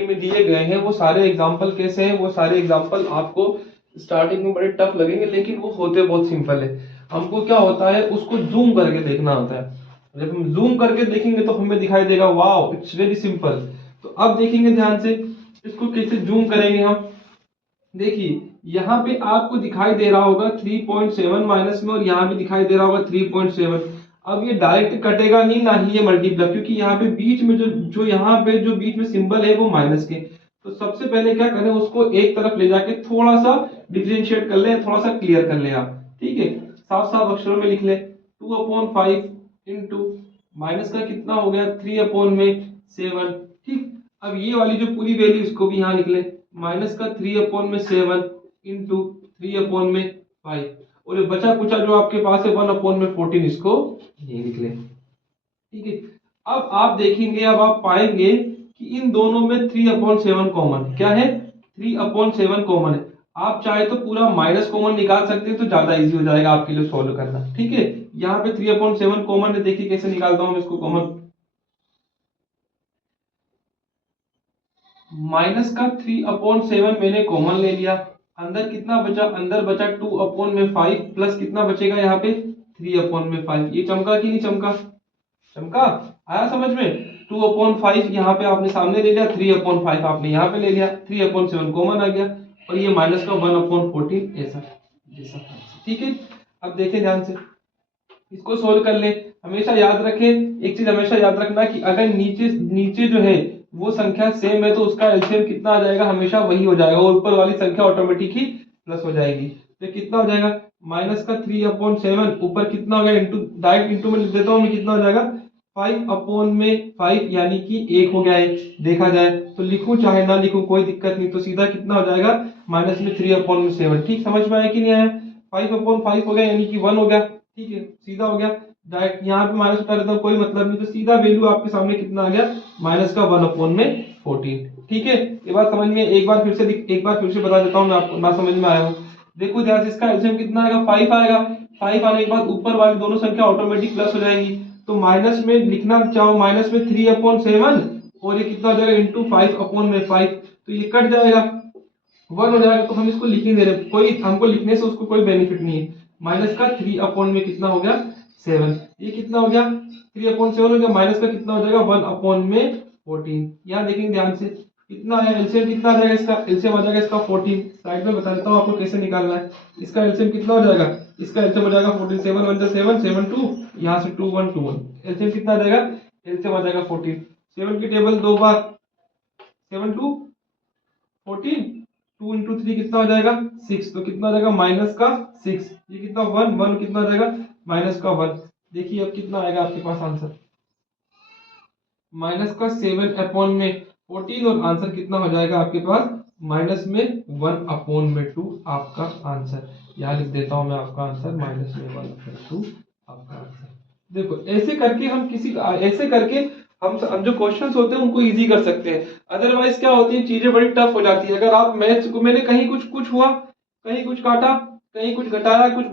NCERT में दिए गए हैं वो सारे एग्जाम्पल कैसे हैं, वो सारे एग्जाम्पल आपको स्टार्टिंग में बड़े टफ लगेंगे, लेकिन वो होते बहुत सिंपल है। हमको क्या होता है, उसको जूम करके देखना होता है। जब हम जूम करके देखेंगे तो हमें दिखाई देगा वाओ इट्स वेरी सिंपल। तो अब देखेंगे ध्यान से इसको कैसे जूम करेंगे हम। देखिए यहाँ पे आपको दिखाई दे रहा होगा 3.7 माइनस में, और यहाँ पे दिखाई दे रहा होगा 3.7। अब ये डायरेक्ट कटेगा नहीं, ना ही ये मल्टीप्लाई, क्योंकि यहाँ पे बीच में जो यहाँ पे जो बीच में सिंबल है वो माइनस के। तो सबसे पहले क्या करें, उसको एक तरफ ले जाके थोड़ा सा डिफरेंशिएट कर ले, थोड़ा सा क्लियर कर ले आप। ठीक है, साफ साफ अक्षरों में लिख ले 2/5 इंटू माइनस का कितना हो गया 3/7। ठीक, अब ये वाली जो पूरी वैल्यू इसको भी यहाँ लिख ले, माइनस का 3/7 इंटू 3/5, और ये बचा कुचा जो आपके पास है 1/14 इसको ये लिख ले। ठीक है, अब आप देखेंगे, अब आप पाएंगे कि इन दोनों में 3/7 कॉमन क्या है, 3/7 कॉमन है। आप चाहे तो पूरा माइनस कॉमन निकाल सकते हैं, तो ज्यादा इजी हो जाएगा आपके लिए सॉल्व करना। ठीक है, यहाँ पे 3/7 कॉमन है, देखिए कैसे निकालता हूं मैं इसको कॉमन। माइनस का 3/7 मैंने कॉमन ले लिया, अंदर कितना बचा, अंदर बचा 2/5 प्लस कितना बचेगा यहाँ पे 3/5। ये चमका कि नहीं चमका, चमका, आया समझ में। 2/5 यहाँ पे आपने सामने ले लिया, 3/5 आपने यहाँ पे ले लिया, 3/7 कॉमन आ गया, और ये माइनस का 1/14 ऐसा जैसा। ठीक है, अब देखें ध्यान से इसको सोल्व कर ले। हमेशा याद रखें, एक चीज हमेशा याद रखना कि अगर नीचे नीचे जो है वो संख्या सेम है तो उसका एलसीएम कितना आ जाएगा, हमेशा वही हो जाएगा, और ऊपर वाली संख्या ऑटोमेटिक ही प्लस हो जाएगी। तो कितना हो जाएगा, माइनस का 3/7 ऊपर कितना हो गया, इंटू, डायरेक्ट इंटू में लिख देता हूँ मैं, कितना हो जाएगा 5/5 यानी कि 1 हो गया है। देखा जाए तो लिखूं चाहे ना लिखूं कोई दिक्कत नहीं, तो सीधा कितना हो जाएगा माइनस में 3/7। ठीक, समझ में आया कि नहीं आया, 5/5 हो गया यानी कि 1 हो गया। ठीक है, सीधा हो गया, डायरेक्ट यहाँ पे माइनस उठा लेता हूँ कोई मतलब नहीं, तो सीधा वैल्यू आपके सामने कितना आ गया, माइनस का 1/14। ठीक है, ये बात समझ में, एक बार फिर से बता देता हूँ मैं आपको, ना समझ में आया हो। देखो ध्यान से, इसका एलसीएम कितना आएगा, 5 आएगा। 5 आने के बाद ऊपर वाली दोनों संख्या ऑटोमेटिक प्लस हो जाएंगी, तो माइनस में लिखना चाहो, माइनस में 3/7 और ये कितना हो जाएगा इंटू 5/5, तो ये कट जाएगा 1 हो जाएगा, तो हम इसको लिख ही दे रहे, कोई हमको लिखने से उसको कोई बेनिफिट नहीं है। माइनस का 3 में कितना हो गया 7, ये कितना हो गया 3/7 हो गया, माइनस का कितना हो जाएगा 1/14। यहाँ देखेंगे ध्यान से कितना है, एलसीएम कितना आ जाएगा इसका, एलसीएम आ जाएगा इसका 14। साइड में बता देता हूँ आपको कैसे निकालना है। इसका एलसीएम कितना हो जाएगा, इसका एलसीएम हो जाएगा 14, 7 1 7 7 2, यहाँ से 2 1 2 1, एलसीएम कितना आ जाएगा, एलसीएम आ जाएगा 14। 7 की टेबल दो बार, 7 2 14, 2 इंटू 3 कितना हो जाएगा 6, तो कितना हो जाएगा माइनस का 6, ये कितना 1 1 कितना हो जाएगा माइनस का 1। देखिए अब कितना आएगा आपके पास आंसर, माइनस का 7/14 और आंसर कितना हो जाएगा आपके पास माइनस में 1/2 आपका आंसर। यहाँ लिख देता हूं मैं आपका आंसर, माइनस में 1/2 आपका आंसर। देखो ऐसे करके हम ऐसे करके हम जो क्वेश्चंस होते हैं उनको इजी कर सकते हैं। अदरवाइज क्या होती है, चीजें बड़ी टफ हो जाती है। अगर आप मैथ्स को, मैंने कहीं कुछ हुआ, कहीं कुछ काटा, कहीं कुछ घटाया, कुछ